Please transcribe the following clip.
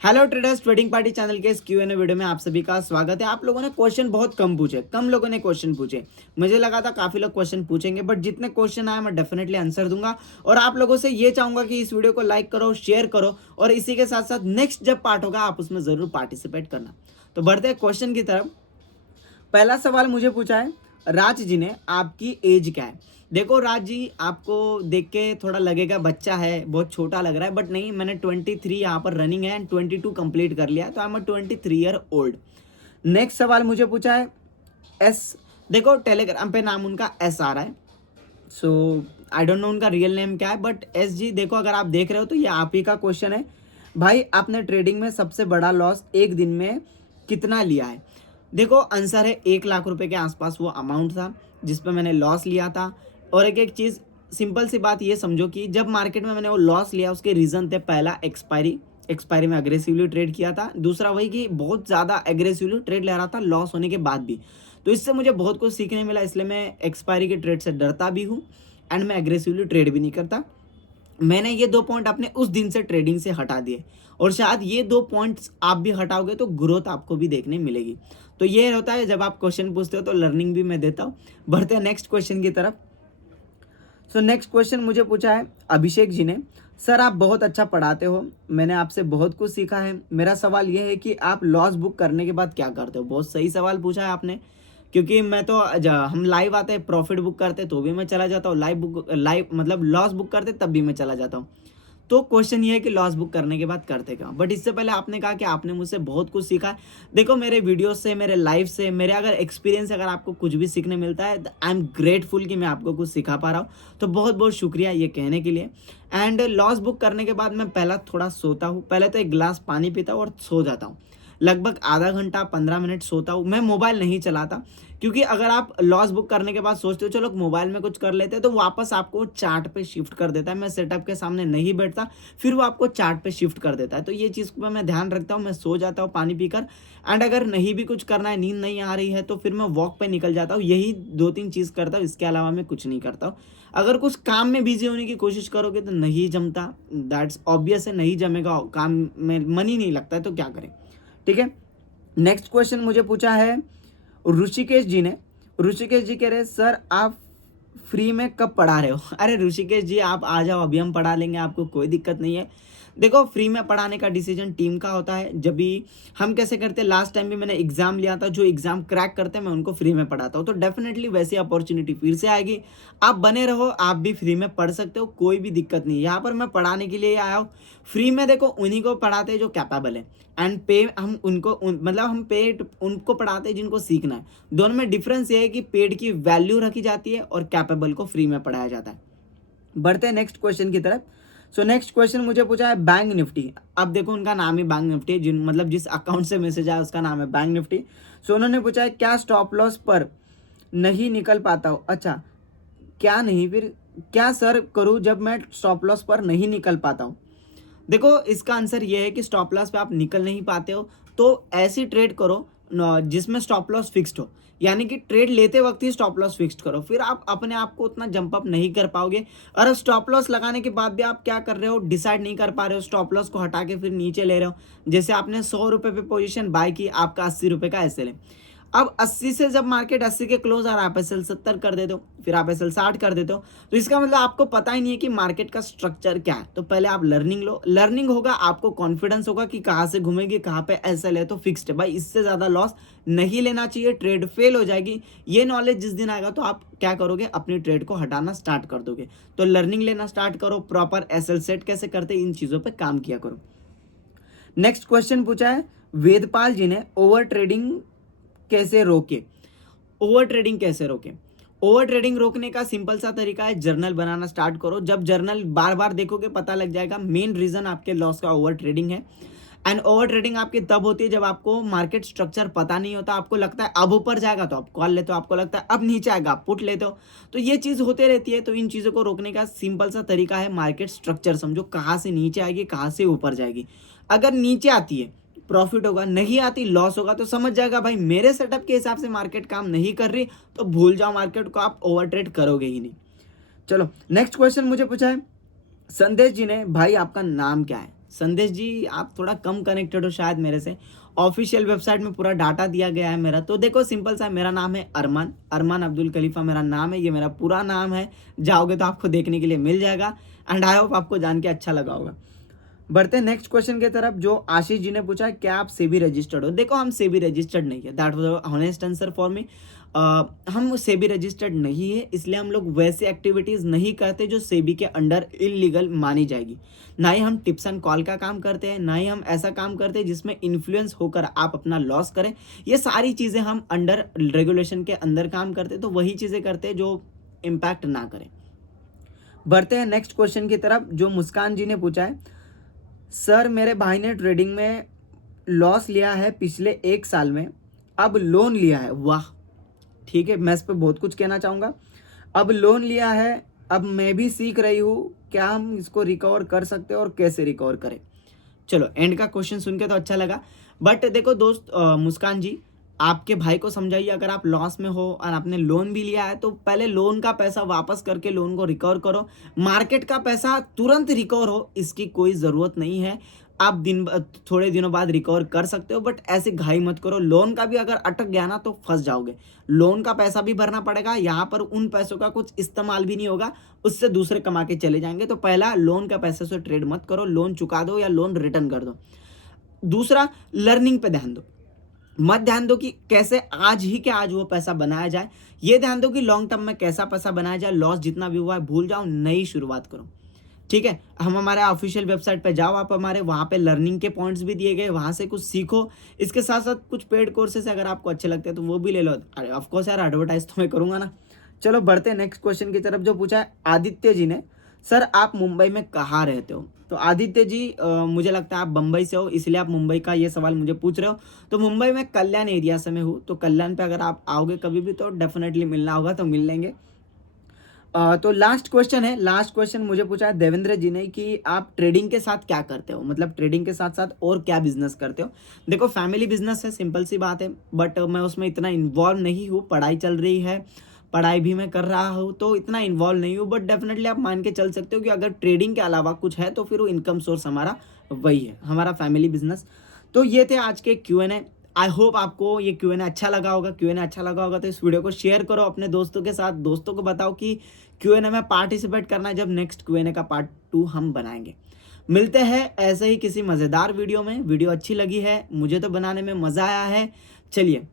Hello traders, trading party channel के इस Q&A video में आप सभी का स्वागत है। आप लोगों ने क्वेश्चन बहुत कम पूछे, कम लोगों ने क्वेश्चन पूछे। मुझे लगा था काफ़ी लोग क्वेश्चन पूछेंगे, बट जितने क्वेश्चन आए मैं डेफिनेटली आंसर दूंगा। और आप लोगों से ये चाहूंगा कि इस वीडियो को लाइक करो, शेयर करो, और इसी के साथ साथ नेक्स्ट जब पार्ट होगा आप उसमें ज़रूर पार्टिसिपेट करना। तो बढ़ते हैं क्वेश्चन की तरफ। पहला सवाल मुझे पूछा है राज जी ने, आपकी एज क्या है। देखो राज जी, आपको देख के थोड़ा लगेगा बच्चा है, बहुत छोटा लग रहा है, बट नहीं, मैंने 23 यहाँ पर रनिंग है एंड 22 कंप्लीट कर लिया है, तो I am 23 year old. Next सवाल मुझे पूछा है एस। देखो टेलीग्राम पे नाम उनका एस आ रहा है, सो आई डोंट नो उनका रियल नेम क्या है, बट एस जी देखो, अगर आप देख रहे हो तो ये आप ही का क्वेश्चन है। भाई, आपने ट्रेडिंग में सबसे बड़ा लॉस एक दिन में कितना लिया है। देखो आंसर है 1 लाख रुपए के आसपास वो अमाउंट था जिस पे मैंने लॉस लिया था। और एक एक चीज़, सिंपल सी बात ये समझो कि जब मार्केट में मैंने वो लॉस लिया उसके रीज़न थे, पहला एक्सपायरी में अग्रेसिवली ट्रेड किया था, दूसरा वही कि बहुत ज़्यादा एग्रेसिवली ट्रेड ले रहा था लॉस होने के बाद भी। तो इससे मुझे बहुत कुछ सीखने मिला, इसलिए मैं एक्सपायरी के ट्रेड से डरता भी हूँ एंड मैं एग्रेसिवली ट्रेड भी नहीं करता। मैंने ये 2 पॉइंट अपने उस दिन से ट्रेडिंग से हटा दिए, और शायद ये 2 पॉइंट्स आप भी हटाओगे तो ग्रोथ आपको भी देखने मिलेगी। तो ये होता है जब आप क्वेश्चन पूछते हो तो लर्निंग भी मैं देता हूँ। बढ़ते हैं नेक्स्ट क्वेश्चन की तरफ। सो नेक्स्ट क्वेश्चन मुझे पूछा है अभिषेक जी ने, सर आप बहुत अच्छा पढ़ाते हो, मैंने आपसे बहुत कुछ सीखा है। मेरा सवाल यह है कि आप लॉस बुक करने के बाद क्या करते हो। बहुत सही सवाल पूछा है आपने, क्योंकि मैं तो हम लाइव आते हैं, प्रॉफिट बुक करते तो भी मैं चला जाता हूँ, लाइव मतलब लॉस बुक करते तब भी मैं चला जाता हूँ। तो क्वेश्चन ये है कि लॉस बुक करने के बाद करते क्या। बट इससे पहले आपने कहा कि आपने मुझसे बहुत कुछ सीखा है। देखो, मेरे वीडियो से, मेरे लाइव से, मेरे अगर एक्सपीरियंस से अगर आपको कुछ भी सीखने मिलता है, आई एम ग्रेटफुल कि मैं आपको कुछ सिखा पा रहा हूँ। तो बहुत बहुत शुक्रिया ये कहने के लिए। एंड लॉस बुक करने के बाद मैं पहला थोड़ा सोता हूँ, पहले तो एक गिलास पानी पीता हूँ और सो जाता हूँ। लगभग आधा घंटा 15 मिनट सोता हूँ। मैं मोबाइल नहीं चलाता, क्योंकि अगर आप लॉस बुक करने के बाद सोचते हो चलो मोबाइल में कुछ कर लेते हैं, तो वापस आपको चार्ट पे शिफ्ट कर देता है। मैं सेटअप के सामने नहीं बैठता, फिर वो आपको चार्ट पे शिफ्ट कर देता है। तो ये चीज़ को मैं ध्यान रखता हूँ। मैं सो जाता हूँ पानी पीकर। एंड अगर नहीं भी कुछ करना है, नींद नहीं आ रही है, तो फिर मैं वॉक पे निकल जाता हूँ। यही 2-3 चीज़ करता हूँ, इसके अलावा मैं कुछ नहीं करता हूँ। अगर कुछ काम में बिजी होने की कोशिश करोगे तो नहीं जमता, दैट्स ऑब्वियस है, नहीं जमेगा, काम में मन ही नहीं लगता है, तो क्या करें। ठीक है। नेक्स्ट क्वेश्चन मुझे पूछा है ऋषिकेश जी ने। ऋषिकेश जी कह रहे सर आप फ्री में कब पढ़ा रहे हो। अरे ऋषिकेश जी, आप आ जाओ, अभी हम पढ़ा लेंगे, आपको कोई दिक्कत नहीं है। देखो, फ्री में पढ़ाने का डिसीजन टीम का होता है। जब भी हम कैसे करते हैं, लास्ट टाइम भी मैंने एग्जाम लिया था, जो एग्जाम क्रैक करते हैं मैं उनको फ्री में पढ़ाता हूँ। तो डेफिनेटली वैसी अपॉर्चुनिटी फिर से आएगी, आप बने रहो, आप भी फ्री में पढ़ सकते हो, कोई भी दिक्कत नहीं। यहाँ पर मैं पढ़ाने के लिए आया हूँ फ्री में। देखो, उन्हीं को पढ़ाते हैं जो कैपेबल है, एंड पे हम उनको मतलब हम पेड उनको पढ़ाते हैं जिनको सीखना है। दोनों में डिफरेंस ये है कि पेड की वैल्यू रखी जाती है और कैपेबल को फ्री में पढ़ाया जाता है। बढ़ते हैं नेक्स्ट क्वेश्चन की तरफ। सो नेक्स्ट क्वेश्चन मुझे पूछा है बैंक निफ्टी। अब देखो, उनका नाम ही बैंक निफ्टी है, जिन मतलब जिस अकाउंट से मैसेज आया उसका नाम है बैंक निफ्टी। सो उन्होंने पूछा है क्या स्टॉप लॉस पर नहीं निकल पाता हूँ। अच्छा, क्या नहीं, फिर क्या सर करूँ जब मैं स्टॉप लॉस पर नहीं निकल पाता हूँ। देखो, इसका आंसर ये है कि स्टॉप लॉस पे आप निकल नहीं पाते हो तो ऐसी ट्रेड करो जिसमें स्टॉप लॉस फिक्स्ड हो। यानी कि ट्रेड लेते वक्त ही स्टॉप लॉस फिक्स्ड करो, फिर आप अपने आप को उतना जंप अप नहीं कर पाओगे। और स्टॉप लॉस लगाने के बाद भी आप क्या कर रहे हो, डिसाइड नहीं कर पा रहे हो, स्टॉप लॉस को हटा के फिर नीचे ले रहे हो। जैसे आपने 100 रुपये पे पोजीशन बाय की, आपका 80 रुपये का एसएल है। अब 80 से जब मार्केट 80 के क्लोज आ रहा है, आप एसएल 70 कर देते हो, फिर आप एसएल 60 कर देते हो। तो इसका मतलब आपको पता ही नहीं है कि मार्केट का स्ट्रक्चर क्या है। तो पहले आप लर्निंग लो, लर्निंग होगा, आपको कॉन्फिडेंस होगा कि कहाँ से घूमेगी, कहाँ पे एसएल है, तो फिक्स्ड है भाई, इससे ज़्यादा लॉस नहीं लेना चाहिए, ट्रेड फेल हो जाएगी। ये नॉलेज जिस दिन आएगा तो आप क्या करोगे, अपनी ट्रेड को हटाना स्टार्ट कर दोगे। तो लर्निंग लेना स्टार्ट करो, प्रॉपर एसएल सेट कैसे करते, इन चीज़ों पर काम किया करो। नेक्स्ट क्वेश्चन पूछा है वेदपाल जी ने, ओवर ट्रेडिंग कैसे रोके। ओवर ट्रेडिंग कैसे रोके। ओवर ट्रेडिंग रोकने का सिंपल सा तरीका है, जर्नल बनाना स्टार्ट करो। जब जर्नल बार बार देखोगे पता लग जाएगा मेन रीजन आपके लॉस का ओवर ट्रेडिंग है। एंड ओवर ट्रेडिंग आपकी तब होती है जब आपको मार्केट स्ट्रक्चर पता नहीं होता, आपको लगता है अब ऊपर जाएगा तो आप कॉल लेते हो, आपको लगता है अब नीचे आएगा आप पुट लेते हो। तो ये चीज़ होते रहती है। तो इन चीज़ों को रोकने का सिंपल सा तरीका है, मार्केट स्ट्रक्चर समझो, कहाँ से नीचे आएगी, कहाँ से ऊपर जाएगी। अगर नीचे आती है प्रॉफिट होगा, नहीं आती लॉस होगा। तो समझ जाएगा भाई मेरे सेटअप के हिसाब से मार्केट काम नहीं कर रही, तो भूल जाओ मार्केट को, आप ओवर ट्रेड करोगे ही नहीं। चलो नेक्स्ट क्वेश्चन मुझे पूछा है संदेश जी ने, भाई आपका नाम क्या है। संदेश जी आप थोड़ा कम कनेक्टेड हो शायद मेरे से। ऑफिशियल वेबसाइट में पूरा डाटा दिया गया है मेरा। तो देखो सिंपल सा, मेरा नाम है अरमान, अरमान अब्दुल खलीफा मेरा नाम है, ये मेरा पूरा नाम है। जाओगे तो आपको देखने के लिए मिल जाएगा। एंड आई होप आपको जान के अच्छा लगा होगा। बढ़ते हैं नेक्स्ट क्वेश्चन की तरफ, जो आशीष जी ने पूछा है, क्या आप सेबी रजिस्टर्ड हो? देखो हम सेबी रजिस्टर्ड नहीं है, that was honest answer for me. हम सेबी रजिस्टर्ड नहीं है, इसलिए हम लोग वैसे एक्टिविटीज़ नहीं करते जो सेबी के अंडर इलीगल मानी जाएगी। ना ही हम टिप्स एंड कॉल का काम करते हैं, ना ही हम ऐसा काम करते हैं जिसमें इन्फ्लुएंस होकर आप अपना लॉस करें। ये सारी चीज़ें हम अंडर रेगुलेशन के अंदर काम करते हैं, तो वही चीज़ें करते हैं जो इम्पैक्ट ना करें। बढ़ते हैं नेक्स्ट क्वेश्चन की तरफ, जो मुस्कान जी ने पूछा है, सर मेरे भाई ने ट्रेडिंग में लॉस लिया है पिछले 1 साल में, अब लोन लिया है। वाह, ठीक है, मैं इस पर बहुत कुछ कहना चाहूँगा। अब लोन लिया है, अब मैं भी सीख रही हूँ, क्या हम इसको रिकवर कर सकते हैं और कैसे रिकवर करें? चलो, एंड का क्वेश्चन सुन के तो अच्छा लगा, बट देखो दोस्त, मुस्कान जी, आपके भाई को समझाइए, अगर आप लॉस में हो और आपने लोन भी लिया है तो पहले लोन का पैसा वापस करके लोन को रिकवर करो। मार्केट का पैसा तुरंत रिकवर हो इसकी कोई ज़रूरत नहीं है। आप थोड़े दिनों बाद रिकवर कर सकते हो, बट ऐसे घाई मत करो। लोन का भी अगर अटक गया ना तो फंस जाओगे। लोन का पैसा भी भरना पड़ेगा, यहाँ पर उन पैसों का कुछ इस्तेमाल भी नहीं होगा, उससे दूसरे कमा के चले जाएंगे। तो पहला, लोन का पैसे से ट्रेड मत करो, लोन चुका दो या लोन रिटर्न कर दो। दूसरा, लर्निंग पे ध्यान दो। मत ध्यान दो कि कैसे आज ही के आज वो पैसा बनाया जाए, ये ध्यान दो कि लॉन्ग टर्म में कैसा पैसा बनाया जाए। लॉस जितना भी हुआ है भूल जाओ, नई शुरुआत करो। ठीक है, हम हमारे ऑफिशियल वेबसाइट पे जाओ, आप हमारे वहाँ पे लर्निंग के पॉइंट्स भी दिए गए, वहाँ से कुछ सीखो। इसके साथ साथ कुछ पेड कोर्सेस अगर आपको अच्छे लगते हैं तो वो भी ले लो। अरे ऑफकोर्स यार, एडवर्टाइज तो मैं करूँगा ना। चलो बढ़ते हैं नेक्स्ट क्वेश्चन की तरफ, जो पूछा है आदित्य जी ने, सर आप मुंबई में कहाँ रहते हो? तो आदित्य जी, मुझे लगता है आप बम्बई से हो, इसलिए आप मुंबई का ये सवाल मुझे पूछ रहे हो। तो मुंबई में कल्याण एरिया से मैं हूँ, तो कल्याण पे अगर आप आओगे कभी भी तो डेफिनेटली मिलना होगा, तो मिल लेंगे। तो लास्ट क्वेश्चन है, लास्ट क्वेश्चन मुझे पूछा है देवेंद्र जी ने कि आप ट्रेडिंग के साथ क्या करते हो, मतलब ट्रेडिंग के साथ साथ और क्या बिजनेस करते हो? देखो फैमिली बिजनेस है, सिंपल सी बात है, बट मैं उसमें इतना इन्वॉल्व नहीं हूँ। पढ़ाई चल रही है, पढ़ाई भी मैं कर रहा हूँ, तो इतना इन्वॉल्व नहीं हूँ, बट डेफिनेटली आप मान के चल सकते हो कि अगर ट्रेडिंग के अलावा कुछ है तो फिर वो इनकम सोर्स हमारा वही है, हमारा फैमिली बिजनेस। तो ये थे आज के Q&A। आई होप आपको ये Q&A अच्छा लगा होगा। Q&A अच्छा लगा होगा तो इस वीडियो को शेयर करो अपने दोस्तों के साथ, दोस्तों को बताओ कि Q&A में पार्टिसिपेट करना है, जब नेक्स्ट Q&A का पार्ट 2 हम बनाएंगे। मिलते हैं ऐसे ही किसी मज़ेदार वीडियो में। वीडियो अच्छी लगी है, मुझे तो बनाने में मज़ा आया है। चलिए।